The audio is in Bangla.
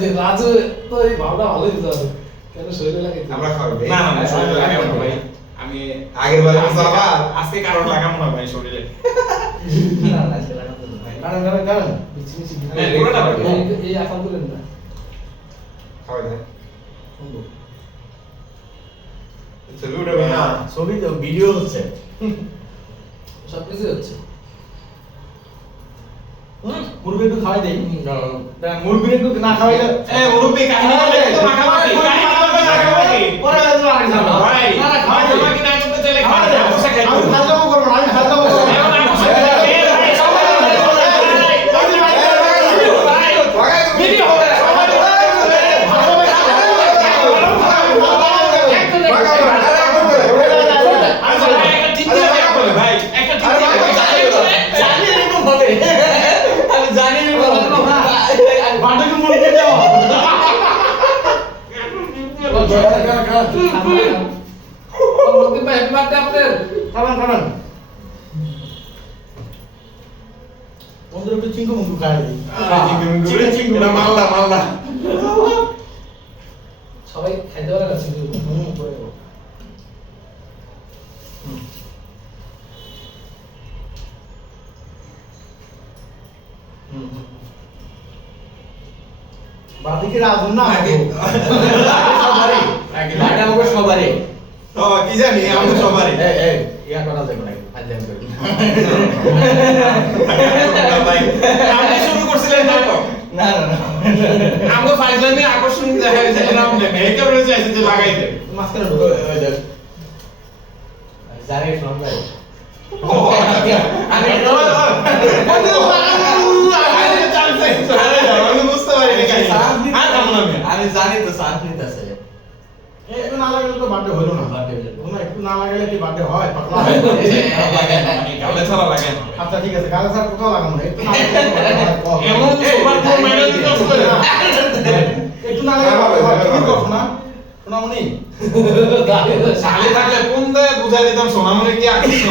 যে রাজু তো এই ভাবটা ভালোই দিতে হবে কেন শরীরে লাগে আমরা খাবো না না না শরীরে লাগাবো না ভাই আমি আগের বারে মুসাফা আজকে কারণ লাগাবো না ভাই শরীরে না না সেটা না তো ভাই কারণ মিছি মিছি হ্যাঁ, পুরোটা পারবে। এই আকাম করেন না খাওয়া যায় বন্ধু ছবি উঠাবে না ছবি তো ভিডিও হচ্ছে সব কিছু হচ্ছে মুরগি একটু খাওয়াই দেই মুরগি একটু না খাওয়াইলে এ মুরব্বি কাহিনী বলে তো মাখামাখি পরে আসবো আরেক ঝামেলা ভাই না না খাওয়াই দেই মাখামাখি না করতে চাইলে খাওয়া যায় অবশ্যই খাই আমি খাজা করব না আমি খাজা করব এখন আমি সাথে এ ভাই সবাই ভিডিও হবে ভাই একটা ঠিক জানি এরকম হবে আমি জানি এরকম হবে বাটাকে মুরগি দাও রক্তিম ভাই হ্যাপি বার্থডে আপনাদের খাবেন বন্ধুরা একটু চিংকু মুঙ্গু খাই দিই চিংকু এটা মালদা সবাই খাইতে পারে না কিন্তু করে দেবো বাদিকে রাজুন না সবারই এটা আমাকে সবারই তো কি জানি আমরা সবারই এই ইয়া করা যাবে না ফাজলাম করি ভাই আপনি শুরু করছিলেন নাটক না আমরা ফাইজলামে আকর্ষণ দেখাই এরকম দেখে এই কেমন চাইছে যে লাগাই দেন মাঝখানে ঢুকে ওই দেখ জানি শোন ভাই আমি আমি বুঝতে পারি না কাহিনী আর থামো না আমি। আমি জানি তো সাথ নিতেছে একটু না লাগালে তো বার্থডে হলো না বার্থডে হলো একটু না লাগালে কি বার্থডে হয় পাতলা হয় গালে ছাড়া লাগে না। আচ্ছা ঠিক আছে গালে স্যার কোথাও লাগাবো না একটু না লাগালে এমন সুপার ফোর মেডেল দিতে হবে না। একটু না লাগালে হয় কি করছো না শোনামনি শালি থাকলে কোন দেয় বুঝাই দিতাম সোনামণি কি আকর্ষণ